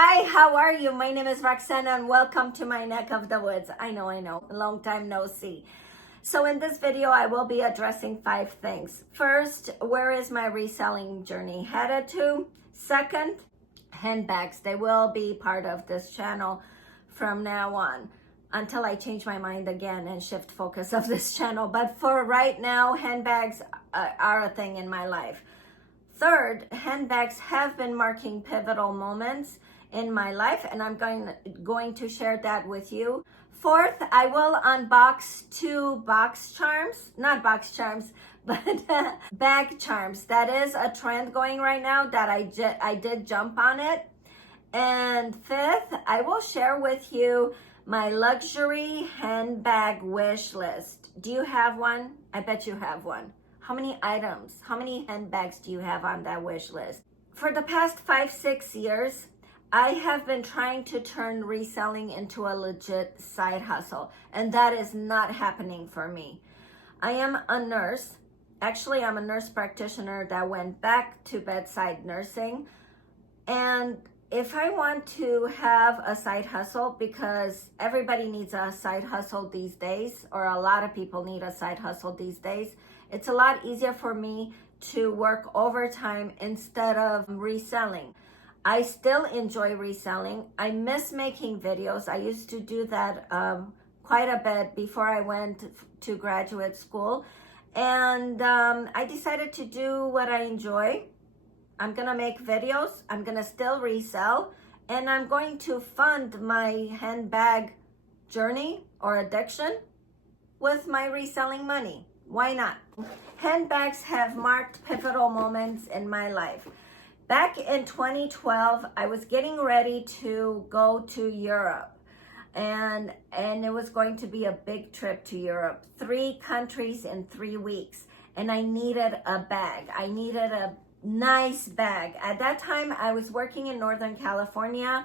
Hi, how are you? My name is Roxana and welcome to my neck of the woods. I know, a long time no see. So in this video, I will be addressing 5 things. First, where is my reselling journey headed to? Second, handbags. They will be part of this channel from now on until I change my mind again and shift focus of this channel. But for right now, handbags are a thing in my life. Third, handbags have been marking pivotal moments in my life, and I'm going to share that with you. Fourth, I will unbox 2 box charms, not box charms, but bag charms. That is a trend going right now that I did jump on it. And fifth, I will share with you my luxury handbag wish list. Do you have one? I bet you have one. How many items, how many handbags do you have on that wish list? For the past 5-6 years, I have been trying to turn reselling into a legit side hustle, and that is not happening for me. I am a nurse. Actually, I'm a nurse practitioner that went back to bedside nursing. And if I want to have a side hustle, because everybody needs a side hustle these days, or a lot of people need a side hustle these days, it's a lot easier for me to work overtime instead of reselling. I still enjoy reselling. I miss making videos. I used to do that quite a bit before I went to graduate school. And I decided to do what I enjoy. I'm gonna make videos. I'm gonna still resell. And I'm going to fund my handbag journey or addiction with my reselling money. Why not? Handbags have marked pivotal moments in my life. Back in 2012, I was getting ready to go to Europe, and it was going to be a big trip to Europe, 3 countries in 3 weeks, and I needed a bag. I needed a nice bag. At that time, I was working in Northern California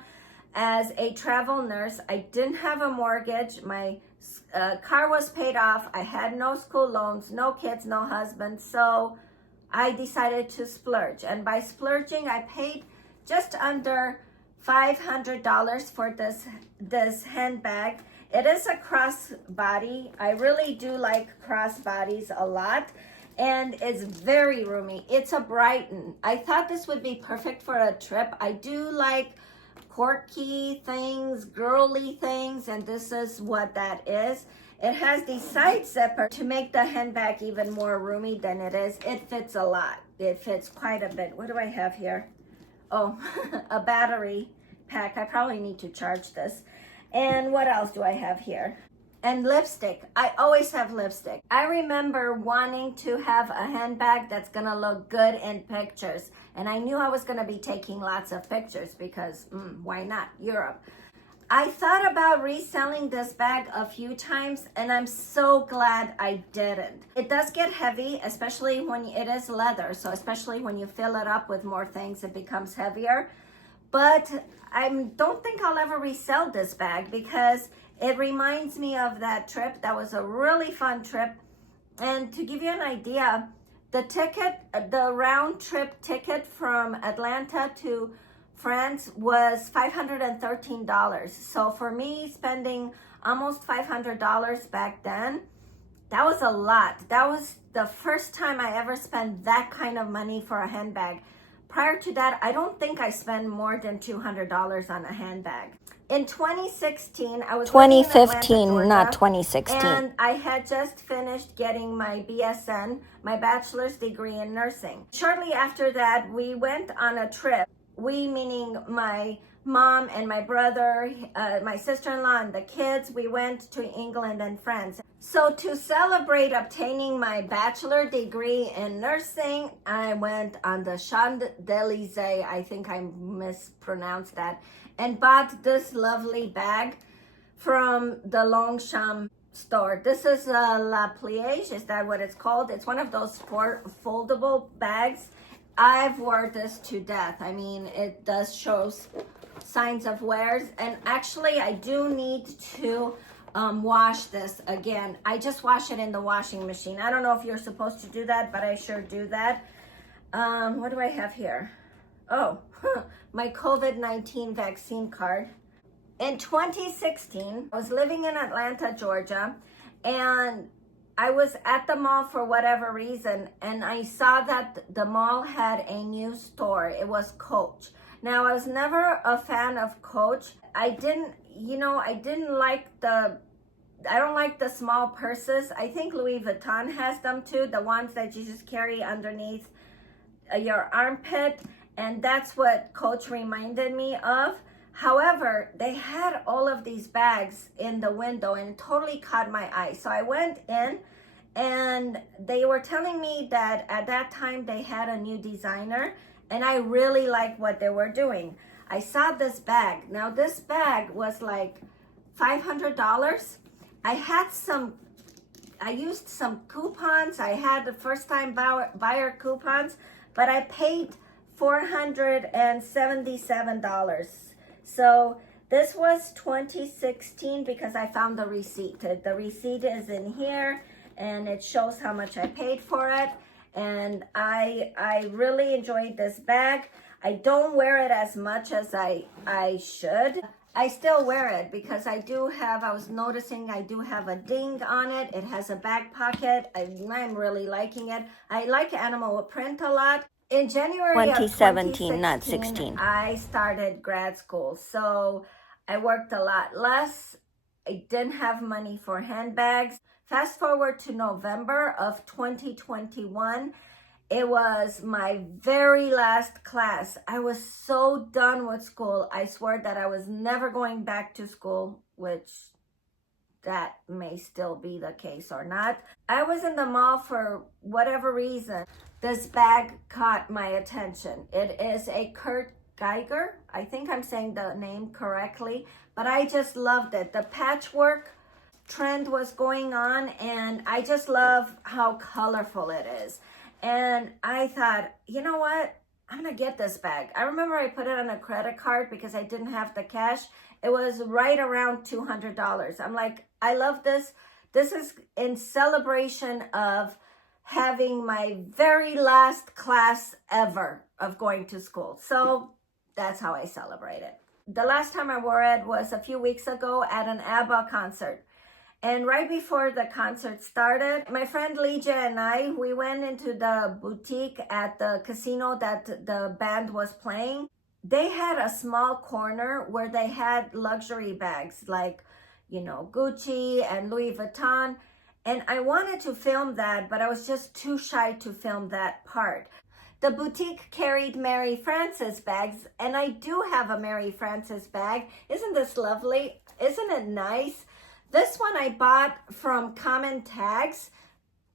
as a travel nurse. I didn't have a mortgage. My car was paid off. I had no school loans, no kids, no husband. So I decided to splurge. And by splurging, I paid just under $500 for this handbag. It is a crossbody. I really do like crossbodies a lot. And it's very roomy. It's a Brighton. I thought this would be perfect for a trip. I do like quirky things, girly things, and this is what that is. It has the side zipper to make the handbag even more roomy than it is. It fits a lot. It fits quite a bit. What do I have here? Oh, a battery pack. I probably need to charge this. And what else do I have here? And lipstick. I always have lipstick. I remember wanting to have a handbag that's gonna look good in pictures. And I knew I was gonna be taking lots of pictures because why not? Europe. I thought about reselling this bag a few times, and I'm so glad I didn't. It does get heavy, especially when it is leather. So especially when you fill it up with more things, it becomes heavier. But I don't think I'll ever resell this bag because it reminds me of that trip. That was a really fun trip. And to give you an idea, the round trip ticket from Atlanta to France was $513. So for me, spending almost $500 back then, that was a lot. That was the first time I ever spent that kind of money for a handbag. Prior to that, I don't think I spent more than $200 on a handbag. In 2016, I was 2015, Georgia, not 2016. And I had just finished getting my BSN, my bachelor's degree in nursing. Shortly after that, we went on a trip. We, meaning my mom and my brother, my sister-in-law and the kids, we went to England and France. So to celebrate obtaining my bachelor degree in nursing, I went on the Champs-Élysées, I think I mispronounced that, and bought this lovely bag from the Longchamp store. This is a pliage, is that what it's called? It's one of those foldable bags. I've worn this to death. I mean, it does show signs of wears, and actually I do need to wash this again. I just wash it in the washing machine. I don't know if you're supposed to do that, but I sure do that. What do I have here? Oh, my COVID-19 vaccine card. In 2016, I was living in Atlanta, Georgia, and I was at the mall for whatever reason, and I saw that the mall had a new store. It was Coach. Now, I was never a fan of Coach. I didn't like I don't like the small purses. I think Louis Vuitton has them too, the ones that you just carry underneath your armpit, and that's what Coach reminded me of. However, they had all of these bags in the window and it totally caught my eye. So I went in and they were telling me that at that time they had a new designer, and I really liked what they were doing. I saw this bag. Now this bag was like $500. I used some coupons. I had the first time buyer coupons, but I paid $477. So this was 2016 because I found the receipt. The receipt is in here and it shows how much I paid for it. And I really enjoyed this bag. I don't wear it as much as I should. I still wear it because I was noticing I do have a ding on it. It has a back pocket. I'm really liking it. I like animal print a lot. In January 2017, of 2016, not 16. I started grad school. So I worked a lot less. I didn't have money for handbags. Fast forward to November of 2021. It was my very last class. I was so done with school. I swore that I was never going back to school, which that may still be the case or not. I was in the mall for whatever reason. This bag caught my attention. It is a Geiger. I think I'm saying the name correctly, but I just loved it. The patchwork trend was going on, and I just love how colorful it is. And I thought, you know what? I'm gonna get this bag. I remember I put it on a credit card because I didn't have the cash. It was right around $200. I'm like, I love this. This is in celebration of having my very last class ever of going to school. So that's how I celebrate it. The last time I wore it was a few weeks ago at an ABBA concert. And right before the concert started, my friend Lydia and we went into the boutique at the casino that the band was playing. They had a small corner where they had luxury bags like, Gucci and Louis Vuitton. And I wanted to film that, but I was just too shy to film that part. The boutique carried Mary Frances bags, and I do have a Mary Frances bag. Isn't this lovely? Isn't it nice? This one I bought from Comment Tags,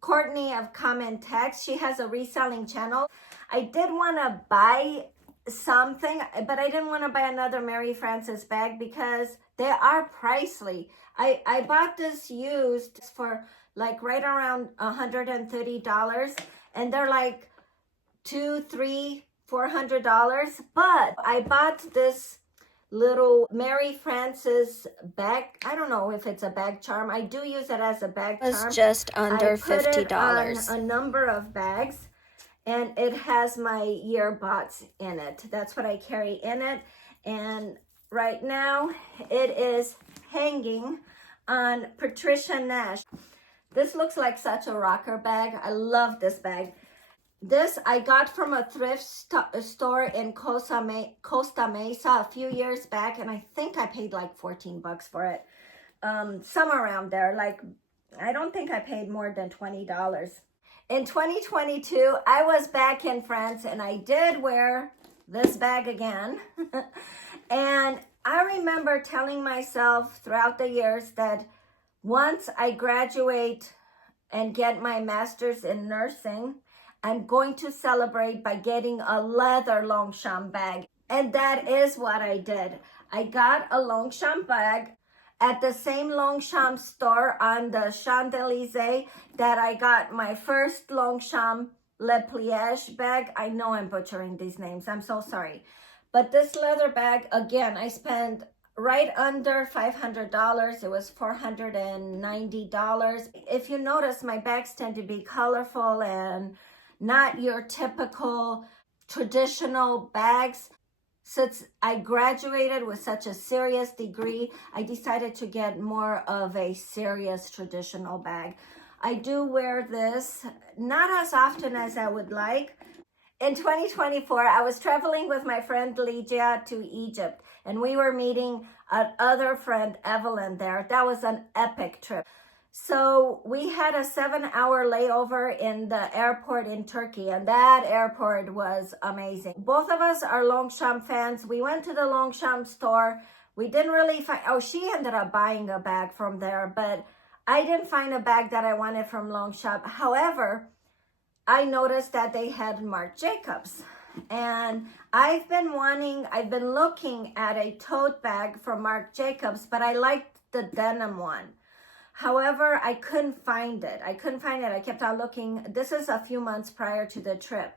Courtney of Comment Tags. She has a reselling channel. I did want to buy something, but I didn't want to buy another Mary Frances bag because they are pricey. I bought this used for like right around $130, and they're like $200, $300, $400. But I bought this little Mary Frances bag. I don't know if it's a bag charm. I do use it as a bag charm. It's just under $50. I put it on a number of bags, and it has my earbuds in it. That's what I carry in it. And right now it is hanging on Patricia Nash. This looks like such a rocker bag. I love this bag. This I got from a thrift store in Costa Mesa a few years back, and I think I paid like $14 for it. Somewhere around there. Like, I don't think I paid more than $20. In 2022, I was back in France, and I did wear this bag again. And I remember telling myself throughout the years that once I graduate and get my master's in nursing, I'm going to celebrate by getting a leather Longchamp bag. And that is what I did. I got a Longchamp bag at the same Longchamp store on the Champs-Élysées that I got my first Longchamp pliage bag. I know I'm butchering these names. I'm so sorry. But this leather bag, again, I spent right under $500. It was $490. If you notice, my bags tend to be colorful and not your typical traditional bags. Since I graduated with such a serious degree, I decided to get more of a serious traditional bag. I do wear this, not as often as I would like. In 2024, I was traveling with my friend Lygia to Egypt, and we were meeting another friend, Evelyn, there. That was an epic trip. So we had a 7-hour layover in the airport in Turkey, and that airport was amazing. Both of us are Longchamp fans. We went to the Longchamp store. We didn't really find, oh, she ended up buying a bag from there, but I didn't find a bag that I wanted from Longchamp. However, I noticed that they had Marc Jacobs, and I've been looking at a tote bag from Marc Jacobs, but I liked the denim one. However, I couldn't find it. I kept on looking. This is a few months prior to the trip.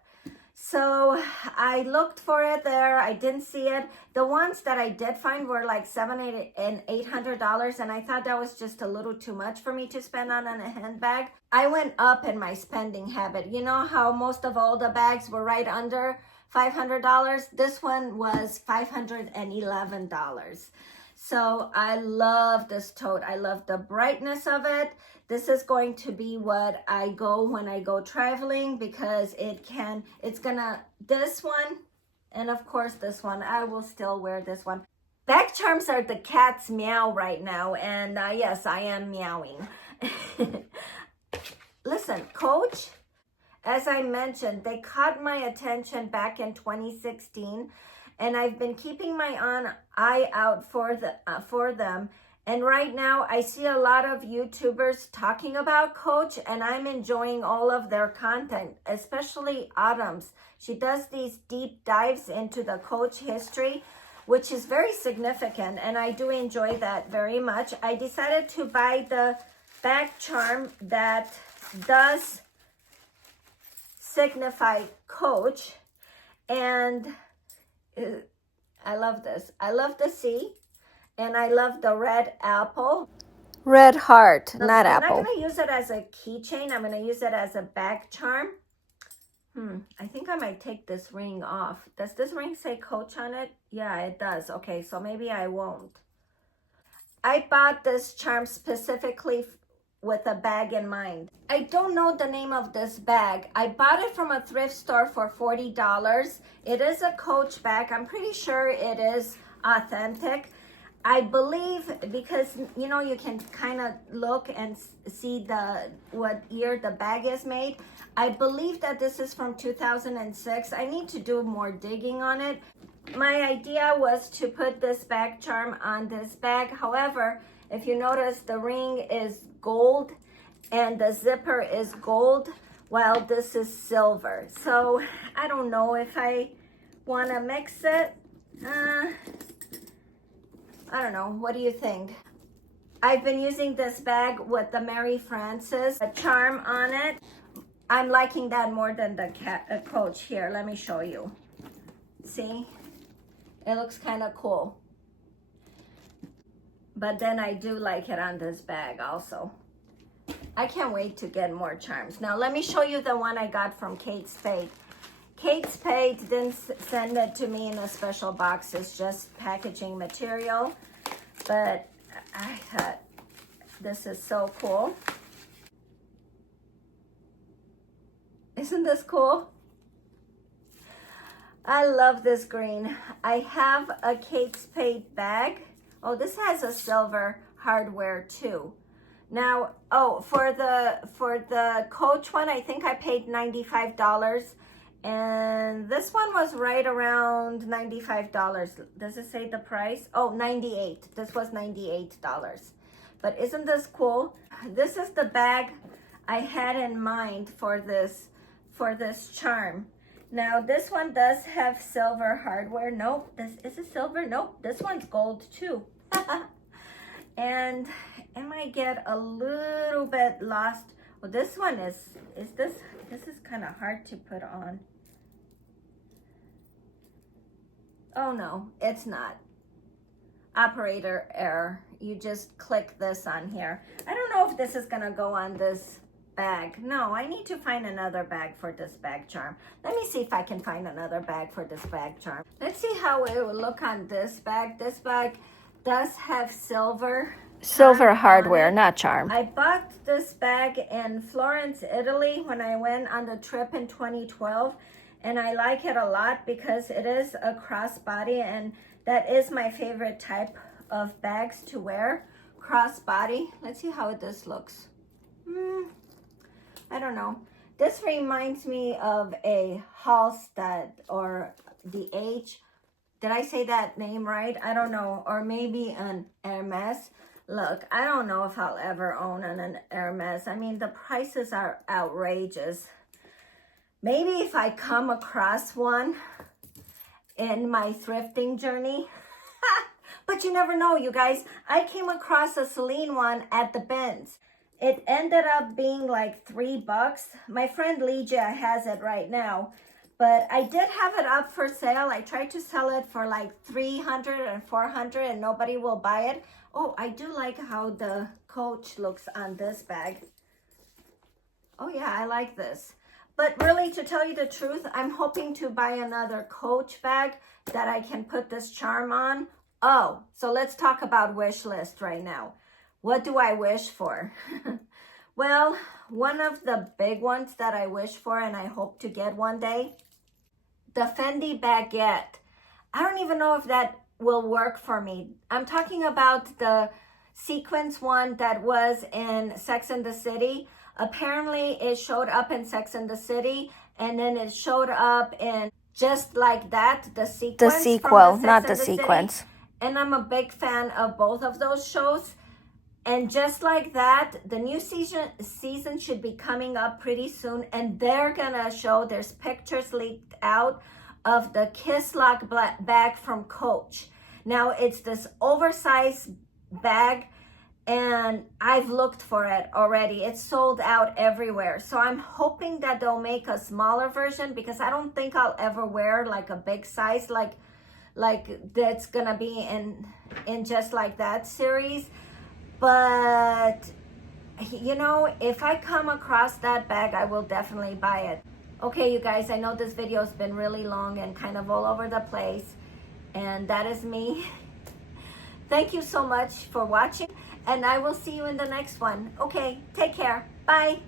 So I looked for it there. I didn't see it. The ones that I did find were like $700 and $800, and I thought that was just a little too much for me to spend on a handbag. I went up in my spending habit. You know how most of all the bags were right under $500? This one was $511. So I love this tote. I love the brightness of it. This is going to be what I go when I go traveling, because this one, and of course this one, I will still wear this one. Bag charms are the cat's meow right now, and yes, I am meowing. Listen, Coach, as I mentioned, they caught my attention back in 2016. And I've been keeping my eye out for them. And right now, I see a lot of YouTubers talking about Coach, and I'm enjoying all of their content, especially Autumn's. She does these deep dives into the Coach history, which is very significant, and I do enjoy that very much. I decided to buy the bag charm that does signify Coach, and I love this. I love the C, and I love the red apple. Red heart, not apple. apple. I'm not going to use it as a keychain. I'm going to use it as a bag charm. I think I might take this ring off. Does this ring say Coach on it? Yeah, it does. Okay, so maybe I won't. I bought this charm specifically with a bag in mind. I don't know the name of this bag. I bought it from a thrift store for $40. It is a Coach bag. I'm pretty sure it is authentic. I believe, because you know, you can kind of look and see what year the bag is made. I believe that this is from 2006. I need to do more digging on it. My idea was to put this bag charm on this bag. However, if you notice, the ring is gold and the zipper is gold, while this is silver. So I don't know if I want to mix it. I don't know. What do you think? I've been using this bag with the Mary Frances charm on it. I'm liking that more than the Coach here. Let me show you. See? It looks kind of cool. But then I do like it on this bag also. I can't wait to get more charms. Now let me show you the one I got from Kate Spade. Kate Spade didn't send it to me in a special box. It's just packaging material. But I thought this is so cool. Isn't this cool? I love this green. I have a Kate Spade bag. Oh, this has a silver hardware too. Now, for the Coach one, I think I paid $95, and this one was right around $95. Does it say the price? Oh, $98. This was $98. But isn't this cool? This is the bag I had in mind for this charm. Now, this one does have silver hardware. Nope, is it silver? Nope, this one's gold too. And it might get a little bit lost. Well, this one this is kind of hard to put on. Oh no, it's not. Operator error. You just click this on here. I don't know if this is gonna go on this bag. No, I need to find another bag for this bag charm. Let me see if I can find another bag for this bag charm. Let's see how it will look on this bag. This bag does have silver hardware, not charm. I bought this bag in Florence, Italy when I went on the trip in 2012, and I like it a lot because it is a crossbody, and that is my favorite type of bags to wear, crossbody. Let's see how this looks. I don't know. This reminds me of a Hallstatt or the H. Did I say that name right? I don't know. Or maybe an Hermes. Look, I don't know if I'll ever own an Hermes. I mean, the prices are outrageous. Maybe if I come across one in my thrifting journey. But you never know, you guys. I came across a Celine one at the bins. It ended up being like $3. My friend Lygia has it right now. But I did have it up for sale. I tried to sell it for like $300 and $400 and nobody will buy it. Oh, I do like how the Coach looks on this bag. Oh yeah, I like this. But really, to tell you the truth, I'm hoping to buy another Coach bag that I can put this charm on. Oh, so let's talk about wish list right now. What do I wish for? Well, one of the big ones that I wish for and I hope to get one day, the Fendi baguette. I don't even know if that will work for me. I'm talking about the sequence one that was in Sex and the City. Apparently it showed up in Sex and the City, and then it showed up in Just Like That, the sequence. The sequel, not the sequence. City. And I'm a big fan of both of those shows. And Just Like That, the new season should be coming up pretty soon, and they're gonna show, there's pictures leaked out of the kisslock bag from Coach. Now it's this oversized bag, and I've looked for it already. It's sold out everywhere. So I'm hoping that they'll make a smaller version, because I don't think I'll ever wear like a big size like that's gonna be in Just Like That series. But you know, if I come across that bag, I will definitely buy it. Okay, you guys, I know this video has been really long and kind of all over the place, and that is me. Thank you so much for watching, and I will see you in the next one. Okay, take care. Bye.